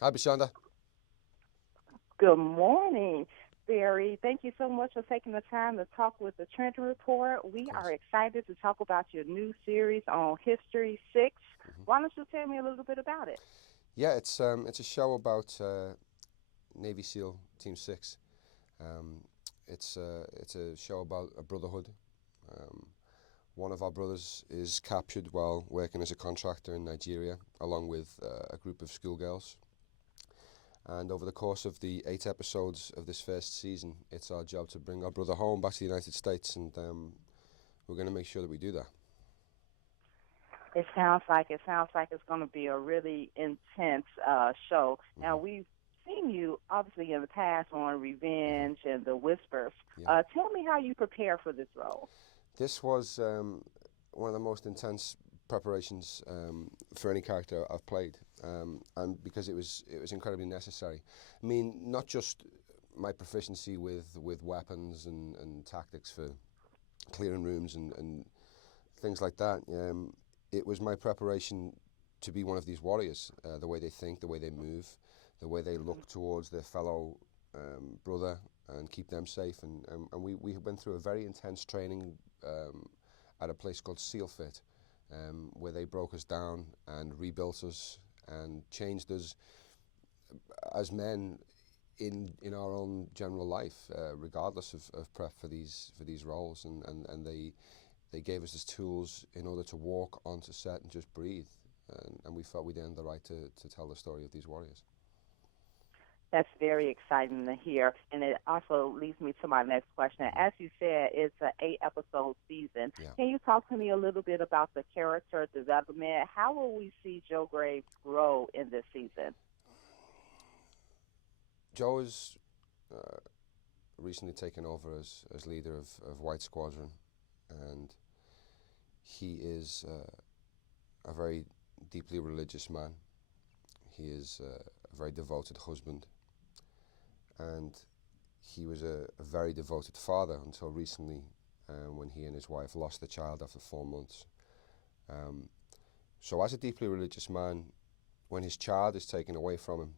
Hi, Bashanda. Good morning, Barry. Thank you so much for taking the time to talk with the Trenton Report. Of We are course. excited to talk about your new series on History 6. hmm Why don't you tell me a little bit about it? Yeah, it's a show about Navy SEAL Team Six. Um, it's a show about a brotherhood. Um, One of our brothers is captured while working as a contractor in Nigeria, along with a group of schoolgirls. And over the course of the 8 episodes of this first season, it's our job to bring our brother home back to the United States, and we're going to make sure that we do that. It sounds like it's going to be a really intense show. Now hmm we've seen you obviously in the past on hmm Revenge and The Whispers. Yeah. Tell me how you prepare for this role. This was one of the most intense preparations for any character I've played, and because it was incredibly necessary. I mean, not just my proficiency with weapons and tactics for clearing rooms and things like that. It was my preparation to be one of these warriors. The way they think, the way they move, the way they look towards their fellow brother and keep them safe. And we went through a very intense training at a place called SEAL Fit, where they broke us down and rebuilt us and changed us as men in our own general life, regardless of prep for these roles. And they gave us the tools in order to walk onto set and just breathe. And we felt we'd earned the right to tell the story of these warriors. That's very exciting to hear, and it also leads me to my next question. hmm As you said, it's an 8 episode season. Yeah. Can you talk to me a little bit about the character development? How will we see Joe Graves grow in this season? Joe has uh, recently taken over as leader of White Squadron, and he is a very deeply religious man. He is a very devoted husband, and he was a very devoted father until recently, when he and his wife lost the child after 4 months. Um, so, as a deeply religious man, when his child is taken away from him,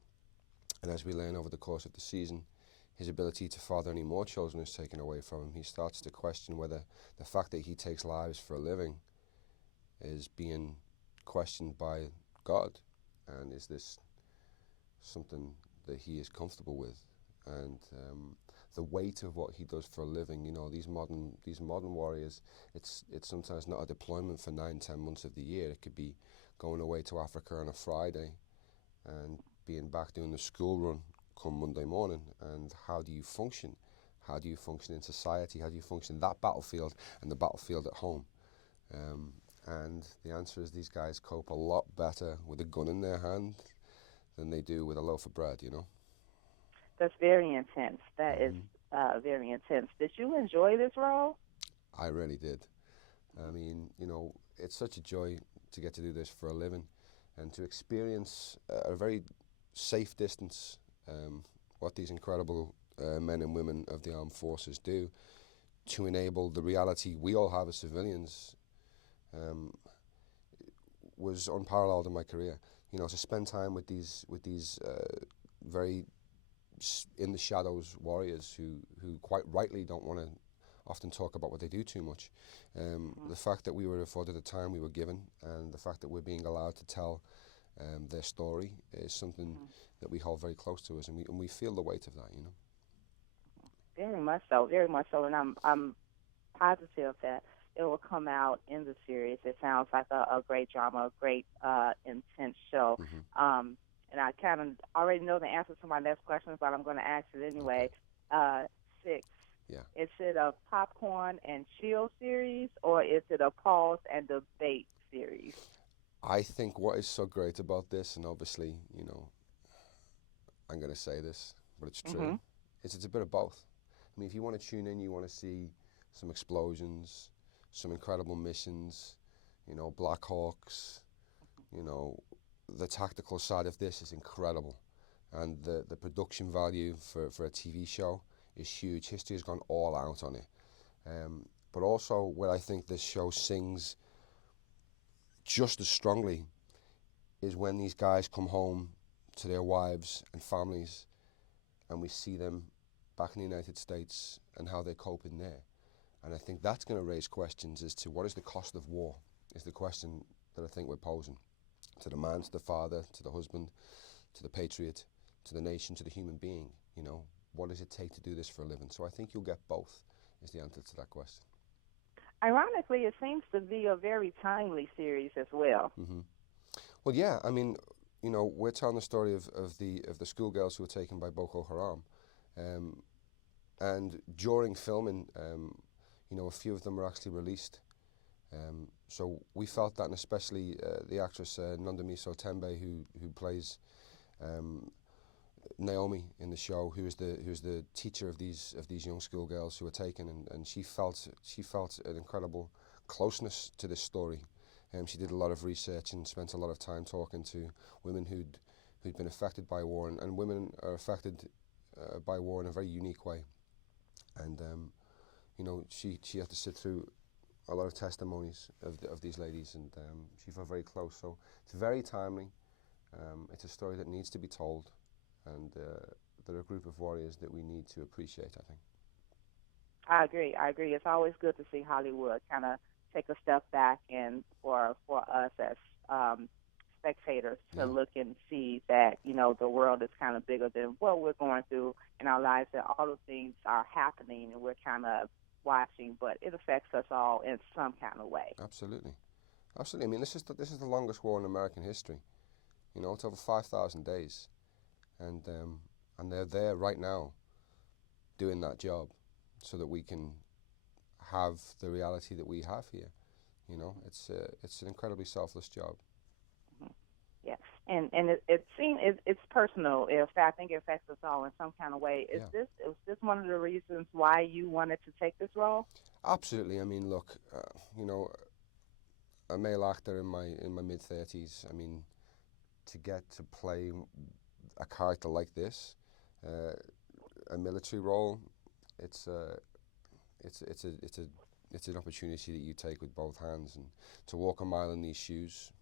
and as we learn over the course of the season, his ability to father any more children is taken away from him. He starts to question whether the fact that he takes lives for a living is being questioned by God, and is this something that he is comfortable with? And the weight of what he does for a living, these modern warriors, it's sometimes not a deployment for 9, 10 months of the year. It could be going away to Africa on a Friday and being back doing the school run come Monday morning. And how do you function? How do you function in society? How do you function in that battlefield and the battlefield at home? And the answer is these guys cope a lot better with a gun in their hand than they do with a loaf of bread, you know? That's very intense. That is hmm very intense. Did you enjoy this role? I really did. I mean, it's such a joy to get to do this for a living and to experience at a very safe distance what these incredible men and women of the armed forces do to enable the reality we all have as civilians, um, was unparalleled in my career. To spend time with these very in the shadows warriors who quite rightly don't want to often talk about what they do too much. Mm-hmm. The fact that we were afforded the time we were given, and the fact that we're being allowed to tell their story, is something Mm-hmm. that we hold very close to us, and we feel the weight of that. Very much so, very much so, and I'm positive that it will come out in the series. It sounds like a great drama, a great intense show. hmm Um, and I kind of already know the answer to my next question, but I'm going to ask it Okay. anyway. Uh, 6. Yeah. Is it a popcorn and chill series, or is it a pause and debate series? I think what is so great about this, and obviously, I'm going to say this, but it's Mm-hmm. true, is it's a bit of both. I mean, if you want to tune in, you want to see some explosions, some incredible missions, Black Hawks, you know, the tactical side of this is incredible. And the production value for a TV show is huge. History has gone all out on it. But also, where I think this show sings just as strongly is when these guys come home to their wives and families, and we see them back in the United States and how they cope in there. And I think that's going to raise questions as to what is the cost of war, is the question that I think we're posing to the man, to the father, to the husband, to the patriot, to the nation, to the human being. You know, what does it take to do this for a living? So I think you'll get both, is the answer to that question. Ironically, it seems to be a very timely series as well. Mm-hmm. Well, yeah, I mean, you know, we're telling the story of the schoolgirls who were taken by Boko Haram, and during filming, you know, a few of them were actually released. So we felt that, and especially the actress Nandami Sotembe, who plays Naomi in the show, who's the teacher of these young schoolgirls who were taken, and she felt an incredible closeness to this story. She did a lot of research and spent a lot of time talking to women who'd been affected by war, and women are affected by war in a very unique way. And you know, she had to sit through a lot of testimonies of these ladies, and she felt very close. So it's very timely. It's a story that needs to be told, and they're a group of warriors that we need to appreciate, I think. I agree. It's always good to see Hollywood kind of take a step back, and for us as spectators to look and see that, you know, the world is kind of bigger than what we're going through in our lives, that all the things are happening and we're kind of watching, but it affects us all in some kind of way. Absolutely. I mean, this is the longest war in American history. You know, it's over 5,000 days, and they're there right now doing that job so that we can have the reality that we have here. You know, it's an incredibly selfless job. Yeah, and it's personal. I think it affects us all in some kind of way. Is this one of the reasons why you wanted to take this role? Absolutely. I mean, look, you know, a male actor in my mid-30s. I mean, to get to play a character like this, a military role, it's an opportunity that you take with both hands, and to walk a mile in these shoes.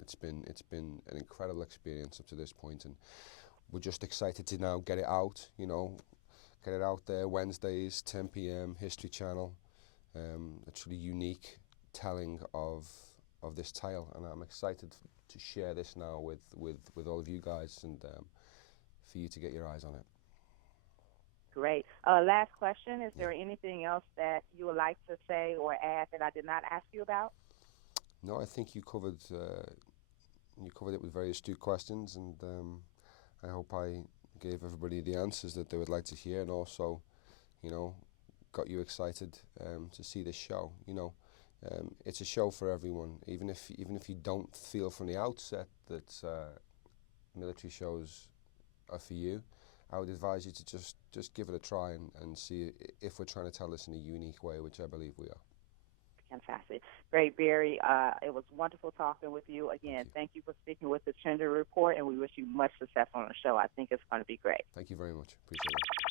It's been an incredible experience up to this point, and we're just excited to now get it out. You know, get it out there Wednesdays, 10 p.m. History Channel. A truly unique telling of this tale, and I'm excited to share this now with all of you guys, and for you to get your eyes on it. Great. Last question: is there anything else that you would like to say or add that I did not ask you about? No, I think you covered it with very astute questions, and I hope I gave everybody the answers that they would like to hear, and also, you know, got you excited to see this show. You know, it's a show for everyone. Even if you don't feel from the outset that military shows are for you, I would advise you to just give it a try and see if we're trying to tell this in a unique way, which I believe we are. Fantastic. Great, Barry. It was wonderful talking with you. Again, thank you for speaking with the Trender Report, and we wish you much success on the show. I think it's going to be great. Thank you very much. Appreciate it.